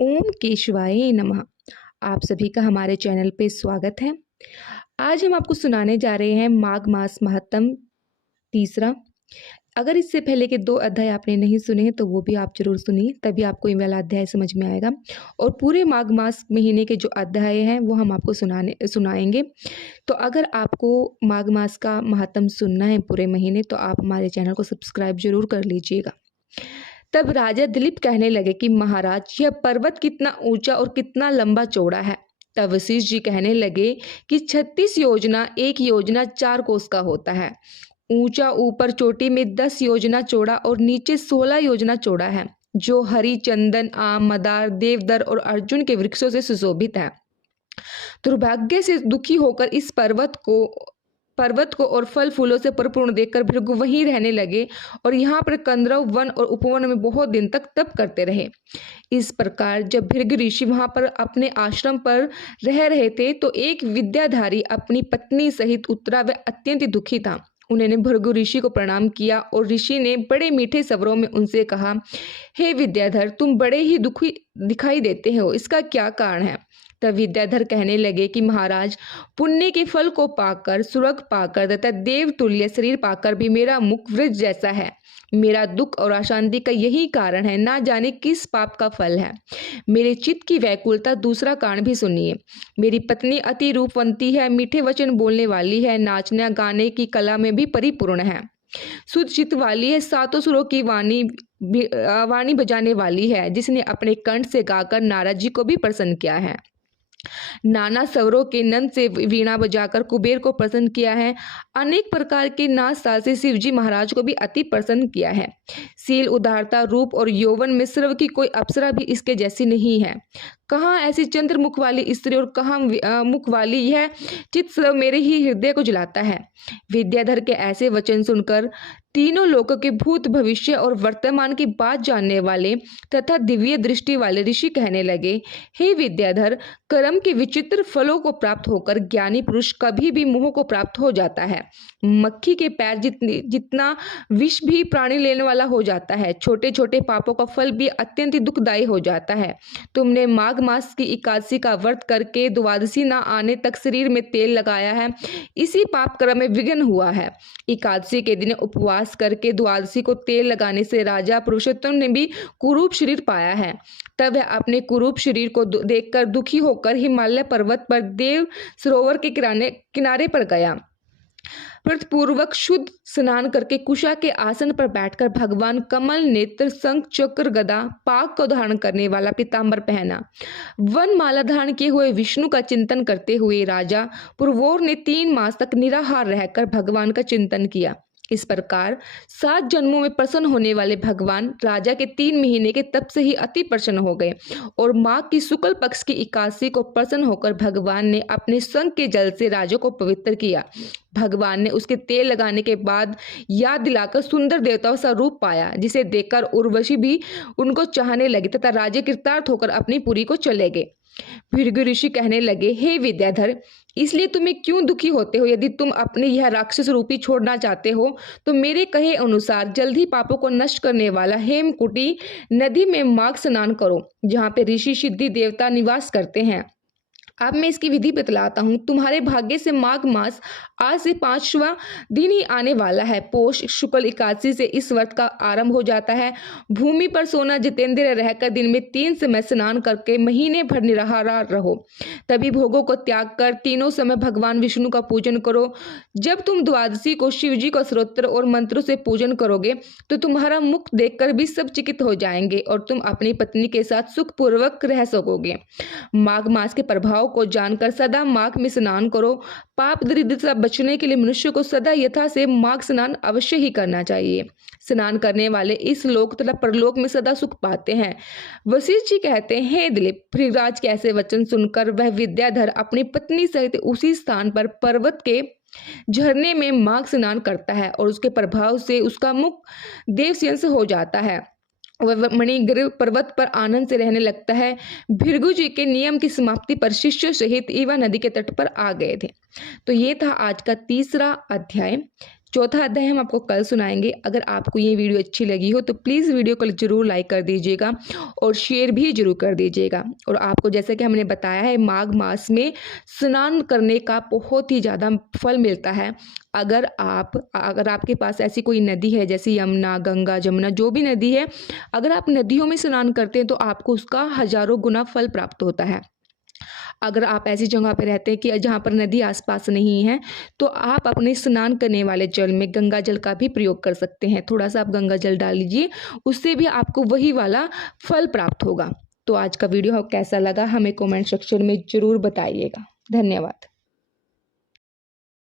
ओम केशवाय नमः। आप सभी का हमारे चैनल पे स्वागत है। आज हम आपको सुनाने जा रहे हैं माघ मास महात्म तीसरा। अगर इससे पहले के 2 अध्याय आपने नहीं सुने हैं तो वो भी आप ज़रूर सुनिए, तभी आपको ये वाला अध्याय समझ में आएगा। और पूरे माघ मास महीने के जो अध्याय हैं वो हम आपको सुनाएंगे। तो अगर आपको माघ मास का महात्म सुनना है पूरे महीने तो आप हमारे चैनल को सब्सक्राइब जरूर कर लीजिएगा। तब राजा दिलीप कहने लगे कि महाराज, यह पर्वत कितना ऊंचा और कितना लंबा चौड़ा है। तब वशिष्ठ जी कहने लगे कि 36 योजना, एक योजना 4 कोस का होता है। ऊंचा ऊपर चोटी में 10 योजना चौड़ा और नीचे 16 योजना चौड़ा है, जो हरी, चंदन, आम, मदार, देवदर और अर्जुन के वृक्षों से सुशोभित है। दुर्भाग्य से दुखी होकर इस पर्वत को और फल फूलों से परिपूर्ण देखकर भृगु वहीं रहने लगे और यहाँ पर कंदरव वन और उपवन में बहुत दिन तक तप करते रहे। इस प्रकार जब भृगु ऋषि वहां पर अपने आश्रम पर रह रहे थे तो एक विद्याधारी अपनी पत्नी सहित उतरा। वह अत्यंत दुखी था। उन्होंने भृगु ऋषि को प्रणाम किया और ऋषि ने बड़े मीठे स्वरों में उनसे कहा, हे विद्याधर, तुम बड़े ही दुखी दिखाई देते हो, इसका क्या कारण है? तब विद्याधर कहने लगे कि महाराज, पुण्य के फल को पाकर, स्वर्ग पाकर तथा देव तुल्य शरीर पाकर भी मेरा मुख वृक्ष जैसा है। मेरा दुख और अशांति का यही कारण है, ना जाने किस पाप का फल है। मेरे चित्त की व्याकुलता दूसरा कारण भी सुनिए। मेरी पत्नी अति रूपवंती है, मीठे वचन बोलने वाली है, नाचने गाने की कला में भी परिपूर्ण है, शुद्ध चित्त वाली है, 7 सुरों की वाणी बजाने वाली है, जिसने अपने कंठ से गाकर नारद जी को भी प्रसन्न किया है। नाना स्वरों के नंद से वीणा बजाकर कुबेर को प्रसन्न किया है। अनेक प्रकार के नाच ताल से शिवजी महाराज को भी अति प्रसन्न किया है। शील, उदारता, रूप और यौवन में सर्व की कोई अप्सरा भी इसके जैसी नहीं है। कहाँ ऐसी चंद्रमुख वाली स्त्री और कहाँ मुख वाली यह चित्त सब मेरे ही हृदय को जलाता है। विद्याधर के ऐसे वचन सुनकर तीनों लोकों के भूत, भविष्य और वर्तमान की बात जानने वाले तथा दिव्य दृष्टि वाले ऋषि कहने लगे, हे विद्याधर, कर्म के विचित्र फलों को प्राप्त होकर ज्ञानी पुरुष कभी भी मोह को प्राप्त हो जाता है। मक्खी के पैर जितना विष भी प्राणी लेने वाला हो जाता है। छोटे छोटे पापों का फल भी अत्यंत दुखदायी हो जाता है। तुमने माघ मास की एकादशी का व्रत करके द्वादशी न आने तक शरीर में तेल लगाया है, इसी पाप कर्म में विघ्न हुआ है। एकादशी के दिन उपवास करके द्वादशी को तेल लगाने से राजा पुरुषोत्तम ने भी कुरूप शरीर पाया है। तब वह अपने कुरूप शरीर को देखकर दुखी होकर हिमालय पर्वत पर देव सरोवर के किनारे पर गया। व्रतपूर्वक शुद्ध स्नान करके कुशा के आसन पर बैठकर भगवान कमल नेत्र, शंख, चक्र, गदा, पाक को धारण करने वाला पीताम्बर पहना। वन माला धारण किए हुए विष्णु का चिंतन करते हुए राजा पुरवोर ने 3 मास तक निराहार रहकर भगवान का चिंतन किया। इस प्रकार 7 जन्मों में प्रसन्न होने वाले भगवान राजा के 3 महीने के तप से ही अति प्रसन्न हो गए और माघ की शुक्ल पक्ष की एकादशी को प्रसन्न होकर भगवान ने अपने शंख के जल से राजा को पवित्र किया। भगवान ने उसके तेल लगाने के बाद याद दिलाकर सुंदर देवताओं सा रूप पाया, जिसे देखकर उर्वशी भी उनको चाहने लगी तथा राजा कृतार्थ होकर अपनी पुरी को चले गए। भृगु ऋषि कहने लगे, हे विद्याधर, इसलिए तुम्हें क्यों दुखी होते हो? यदि तुम अपने यह राक्षस रूपी छोड़ना चाहते हो तो मेरे कहे अनुसार जल्द ही पापों को नष्ट करने वाला हेमकुटी नदी में माघ स्नान करो, जहाँ पे ऋषि सिद्धि देवता निवास करते हैं। अब मैं इसकी विधि बतलाता हूँ। तुम्हारे भाग्य से माघ मास आज से 5वां दिन ही आने वाला है। पोष शुक्ल एकादशी से इस व्रत का आरंभ हो जाता है। भूमि पर सोना जितेंद्र रहकर दिन में 3 समय स्नान करके महीने भर निराहार रहो। तभी भोगों को त्याग कर तीनों समय भगवान विष्णु का पूजन करो। जब तुम द्वादशी को शिव जी को स्तोत्र और मंत्रों से पूजन करोगे तो तुम्हारा मुख देखकर भी सब चकित हो जाएंगे और तुम अपनी पत्नी के साथ सुखपूर्वक रह सकोगे। माघ मास के प्रभाव को जानकर सदा माघ में स्नान करो। पाप दरिद्र से बचने के लिए मनुष्य को सदा यथा से माघ स्नान अवश्य ही करना चाहिए। स्नान करने वाले इस लोक तथा परलोक में सदा सुख पाते हैं। वशिष्ठ जी कहते हैं, हे दिलीप, पृथ्वीराज के ऐसे वचन सुनकर वह विद्याधर अपनी पत्नी सहित उसी स्थान पर पर्वत के झरने में माघ स्नान करता है और उसके प्रभाव से उसका मुख देवशंस हो जाता है। वह मणिगिर पर्वत पर आनंद से रहने लगता है। भृगु जी के नियम की समाप्ति पर शिष्य सहित ईवा नदी के तट पर आ गए थे। तो ये था आज का तीसरा अध्याय। चौथा अध्याय हम आपको कल सुनाएंगे। अगर आपको ये वीडियो अच्छी लगी हो तो प्लीज़ वीडियो को ज़रूर लाइक कर दीजिएगा और शेयर भी ज़रूर कर दीजिएगा। और आपको जैसा कि हमने बताया है, माघ मास में स्नान करने का बहुत ही ज़्यादा फल मिलता है। अगर आपके पास ऐसी कोई नदी है, जैसे यमुना, गंगा, जमुना, जो भी नदी है, अगर आप नदियों में स्नान करते हैं तो आपको उसका हज़ारों गुना फल प्राप्त होता है। अगर आप ऐसी जगह पे रहते हैं कि जहाँ पर नदी आसपास नहीं है, तो आप अपने स्नान करने वाले जल में गंगा जल का भी प्रयोग कर सकते हैं। थोड़ा सा आप गंगा जल डाल लीजिए, उससे भी आपको वही वाला फल प्राप्त होगा। तो आज का वीडियो कैसा लगा हमें कमेंट सेक्शन में ज़रूर बताइएगा। धन्यवाद।